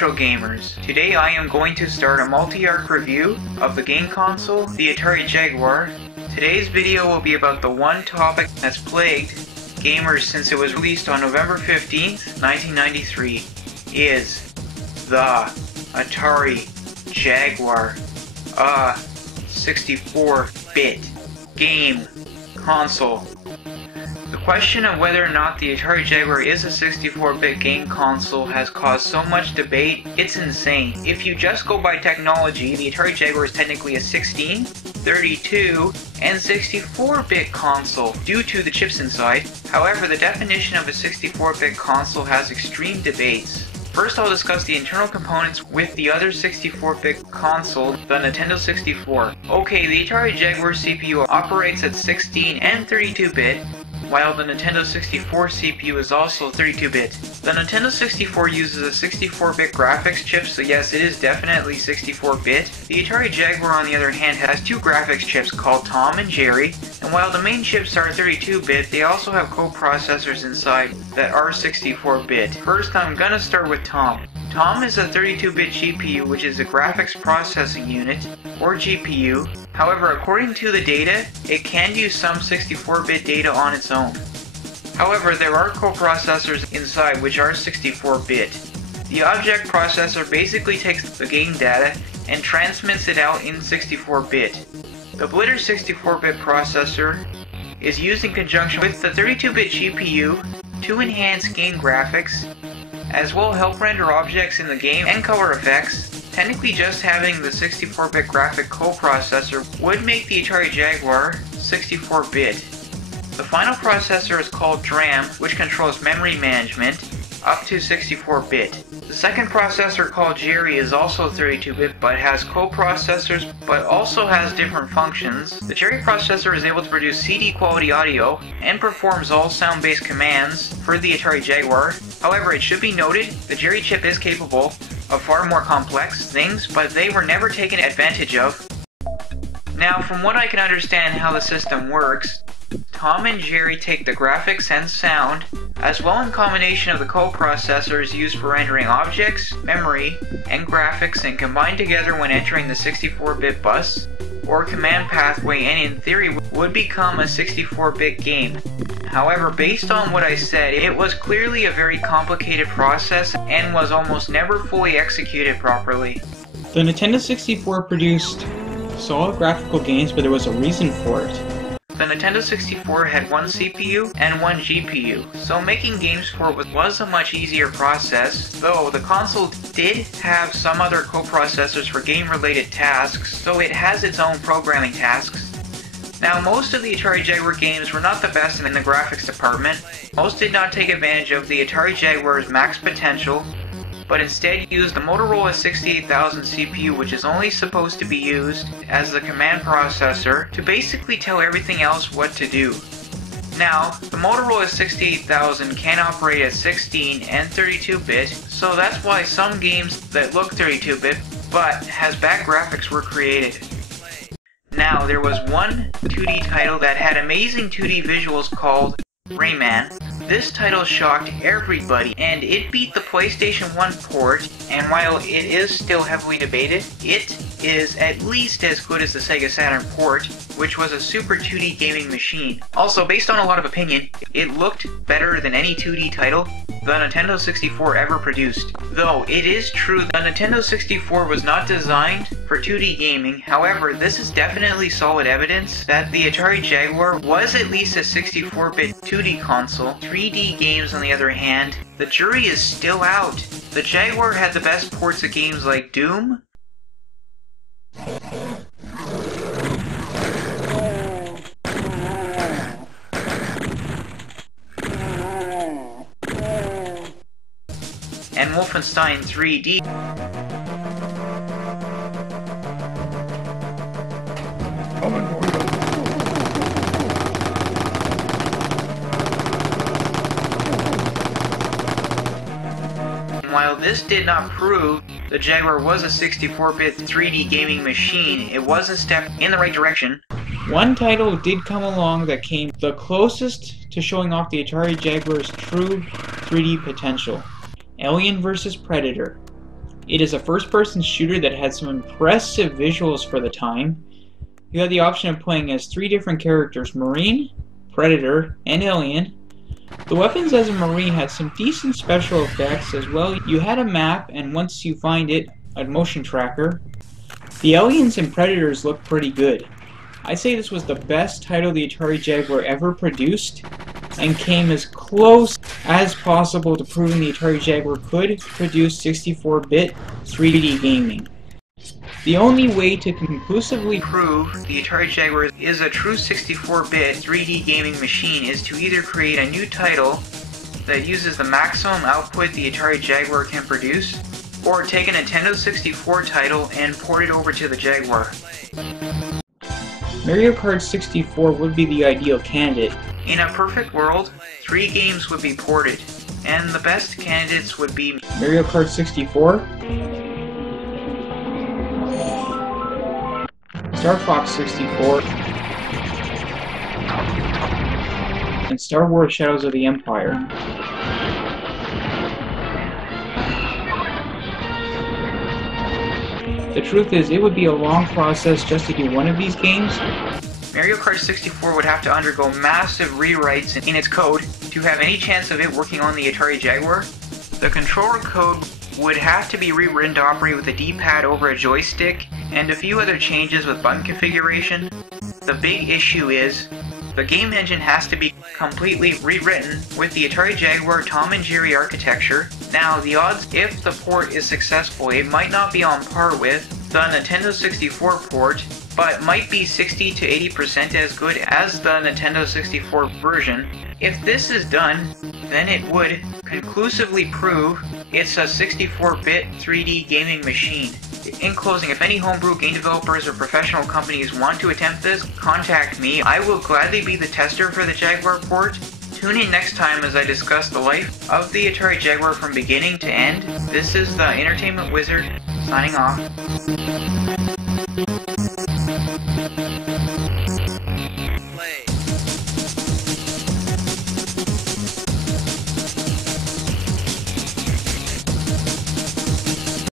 retro gamers. Today I am going to start a multi-arc review of the game console, the Atari Jaguar. Today's video will be about the one topic that's plagued gamers since it was released on November 15th, 1993, is the Atari Jaguar, a 64-bit game console. The question of whether or not the Atari Jaguar is a 64-bit game console has caused so much debate, it's insane. If you just go by technology, the Atari Jaguar is technically a 16, 32, and 64-bit console due to the chips inside. However, the definition of a 64-bit console has extreme debates. First, I'll discuss the internal components with the other 64-bit console, the Nintendo 64. Okay, the Atari Jaguar CPU operates at 16 and 32-bit, while the Nintendo 64 CPU is also 32-bit. The Nintendo 64 uses a 64-bit graphics chip, so yes, it is definitely 64-bit. The Atari Jaguar, on the other hand, has two graphics chips called Tom and Jerry, and while the main chips are 32-bit, they also have co-processors inside that are 64-bit. First, I'm gonna start with Tom. Tom is a 32-bit GPU, which is a graphics processing unit, or GPU. However, according to the data, it can use some 64-bit data on its own. However, there are coprocessors inside which are 64-bit. The object processor basically takes the game data and transmits it out in 64-bit. The Blitter 64-bit processor is used in conjunction with the 32-bit GPU to enhance game graphics, as well help render objects in the game and color effects. Technically, just having the 64-bit graphic coprocessor would make the Atari Jaguar 64-bit. The final processor is called DRAM, which controls memory management up to 64-bit. The second processor, called Jerry, is also 32-bit but has coprocessors but also has different functions. The Jerry processor is able to produce CD quality audio and performs all sound-based commands for the Atari Jaguar. However, it should be noted, the Jerry chip is capable of far more complex things, but they were never taken advantage of. Now, from what I can understand how the system works, Tom and Jerry take the graphics and sound, as well in combination of the coprocessors used for rendering objects, memory, and graphics, and combine together when entering the 64-bit bus or command pathway, and in theory would become a 64-bit game. However, based on what I said, it was clearly a very complicated process and was almost never fully executed properly. The Nintendo 64 produced solid graphical games, but there was a reason for it. The Nintendo 64 had one CPU and one GPU, so making games for it was a much easier process, though the console did have some other coprocessors for game-related tasks, so it has its own programming tasks. Now, most of the Atari Jaguar games were not the best in the graphics department. Most did not take advantage of the Atari Jaguar's max potential, but instead used the Motorola 68000 CPU, which is only supposed to be used as the command processor to basically tell everything else what to do. Now, the Motorola 68000 can operate at 16 and 32-bit, so that's why some games that look 32-bit but has bad graphics were created. Now, there was one 2D title that had amazing 2D visuals called Rayman. This title shocked everybody, and it beat the PlayStation 1 port, and while it is still heavily debated, it is at least as good as the Sega Saturn port, which was a super 2D gaming machine. Also, based on a lot of opinion, it looked better than any 2D title the Nintendo 64 ever produced. Though, it is true the Nintendo 64 was not designed for 2D gaming. However, this is definitely solid evidence that the Atari Jaguar was at least a 64-bit 2D console. 3D games, on the other hand, the jury is still out. The Jaguar had the best ports of games like Doom, and Wolfenstein 3D. While this did not prove the Jaguar was a 64-bit 3D gaming machine, it was a step in the right direction. One title did come along that came the closest to showing off the Atari Jaguar's true 3D potential. Alien vs. Predator. It is a first-person shooter that had some impressive visuals for the time. You had the option of playing as 3 different characters: Marine, Predator, and Alien. The weapons as a Marine had some decent special effects as well. You had a map, and once you find it, a motion tracker. The Aliens and Predators looked pretty good. I'd say this was the best title the Atari Jaguar ever produced, and came as close as possible to proving the Atari Jaguar could produce 64-bit 3D gaming. The only way to conclusively Prove the Atari Jaguar is a true 64-bit 3D gaming machine is to either create a new title that uses the maximum output the Atari Jaguar can produce, or take a Nintendo 64 title and port it over to the Jaguar. Mario Kart 64 would be the ideal candidate. In a perfect world, 3 games would be ported, and the best candidates would be Mario Kart 64, Star Fox 64, and Star Wars Shadows of the Empire. The truth is, it would be a long process just to do one of these games. Mario Kart 64 would have to undergo massive rewrites in its code to have any chance of it working on the Atari Jaguar. The controller code would have to be rewritten to operate with a D-pad over a joystick, and a few other changes with button configuration. The big issue is, the game engine has to be completely rewritten with the Atari Jaguar Tom and Jerry architecture. Now, the odds if the port is successful, it might not be on par with the Nintendo 64 port, but might be 60 to 80% as good as the Nintendo 64 version. If this is done, then it would conclusively prove it's a 64-bit 3D gaming machine. In closing, if any homebrew game developers or professional companies want to attempt this, contact me. I will gladly be the tester for the Jaguar port. Tune in next time as I discuss the life of the Atari Jaguar from beginning to end. This is the Entertainment Wizard, signing off.